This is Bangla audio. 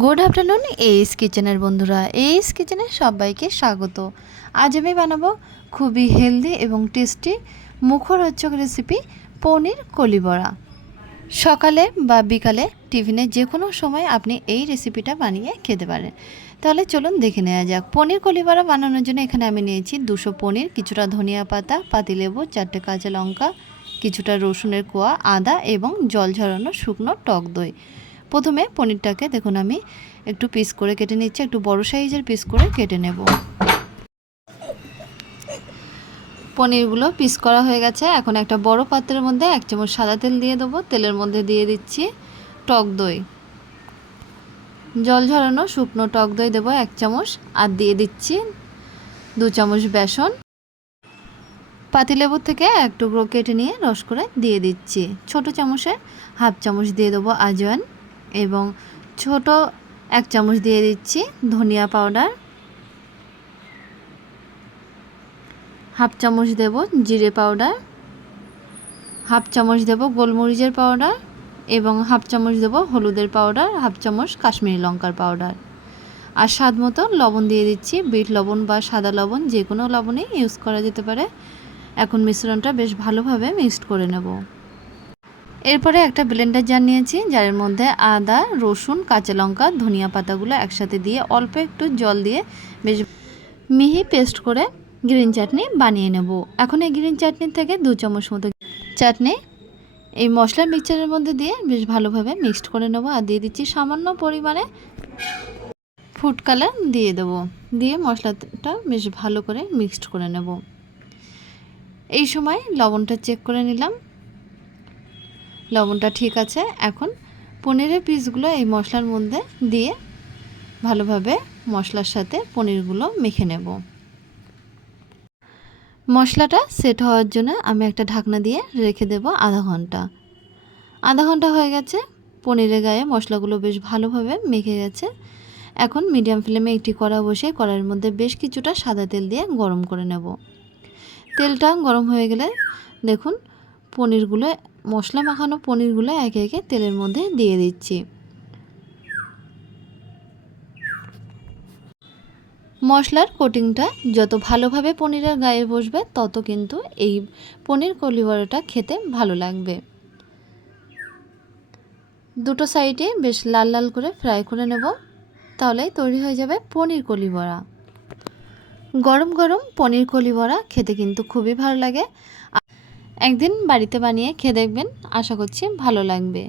গুড আফটারনুন এইস কিচেনের বন্ধুরা, এইস কিচেনে সবাইকে স্বাগত। আজ আমি বানাবো খুবই হেলদি এবং টেস্টি মুখরোচক রেসিপি পনির কলি বড়া। সকালে বা বিকালে টিফিনে যে কোনো সময় আপনি এই রেসিপিটা বানিয়ে খেতে পারেন। তাহলে চলুন দেখে নেওয়া যাক। পনির কলি বড়া বানানোর জন্য এখানে আমি নিয়েছি 200 পনির, কিছুটা ধনিয়া পাতা, পাতিলেবু, 4টে কাঁচা লঙ্কা, কিছুটা রসুনের কোয়া, আদা এবং জল ঝরানো শুকনো টক দই। প্রথমে পনিরটাকে দেখুন আমি একটু পিস করে কেটে নিচ্ছি, একটু বড় সাইজের পিস করে কেটে নেব। পনিরগুলো পিস করা হয়ে গেছে। এখন একটা বড় পাত্রের মধ্যে 1 চামচ সাদা তেল দিয়ে দেবো। তেলের মধ্যে দিয়ে দিচ্ছি টক দই, জল ঝরানো শুকনো টক দই দেবো 1 চামচ, আর দিয়ে দিচ্ছি 2 চামচ বেসন। পাতিলেবু থেকে 1 টুকরো কেটে নিয়ে রস করে দিয়ে দিচ্ছি। ছোট চামচের 1/2 চামচ দিয়ে দেবো আজওয়ান এবং ছোট 1 চামচ দিয়ে দিচ্ছি ধনিয়া পাউডার, 1/2 চামচ দেব জিরে পাউডার, 1/2 চামচ দেব গোলমরিচের পাউডার এবং 1/2 চামচ দেব হলুদের পাউডার, 1/2 চামচ কাশ্মীরি লঙ্কার পাউডার, আর স্বাদ মতো লবণ দিয়ে দিচ্ছি। বিট লবণ বা সাদা লবণ যে কোনো লবণই ইউজ করা যেতে পারে। এখন মিশ্রণটা বেশ ভালোভাবে মিক্সড করে নেব। এরপরে একটা ব্লেন্ডার জার নিয়েছি, যার মধ্যে আদা, রসুন, কাঁচা লঙ্কা, ধনিয়া পাতাগুলো একসাথে দিয়ে অল্প একটু জল দিয়ে বেশ মিহি পেস্ট করে গ্রিন চাটনি বানিয়ে নেব। এখন এই গ্রিন চাটনির থেকে 2 চামচ মতো চাটনি এই মশলার মিক্সচারের মধ্যে দিয়ে বেশ ভালোভাবে মিক্সড করে নেব। আর দিয়ে দিচ্ছি সামান্য পরিমাণে ফুড কালার দিয়ে দেবো। দিয়ে মশলাটা বেশ ভালো করে মিক্সড করে নেব। এই সময় লবণটা চেক করে নিলাম, লবণটা ঠিক আছে। এখন পনিরের পিসগুলো এই মশলার মধ্যে দিয়ে ভালোভাবে মশলার সাথে পনিরগুলো মেখে নেব। মশলাটা সেট হওয়ার জন্য আমি একটা ঢাকনা দিয়ে রেখে দেব আধা ঘন্টা হয়ে গেছে। পনিরের গায়ে মশলাগুলো বেশ ভালোভাবে মেখে গেছে। এখন মিডিয়াম ফ্লেমে একটি কড়া বসে কড়াইয়ের মধ্যে বেশ কিছুটা সাদা তেল দিয়ে গরম করে নেব। তেলটা গরম হয়ে গেলে দেখুন পনিরগুলো, মশলা মাখানো পনিরগুলো একে একে তেলের মধ্যে দিয়ে দিচ্ছি। মশলার কোটিংটা যত ভালোভাবে পনিরের গায়ে বসবে তত কিন্তু এই পনির কলি বড়াটা খেতে ভালো লাগবে। দুটো সাইডে বেশ লাল লাল করে ফ্রাই করে নেব, তাহলেই তৈরি হয়ে যাবে পনির কলি বড়া। গরম গরম পনির কলি বড়া খেতে কিন্তু খুবই ভালো লাগে। একদিন বাড়িতে বানিয়ে খেয়ে দেখবেন, আশা করছি ভালো লাগবে।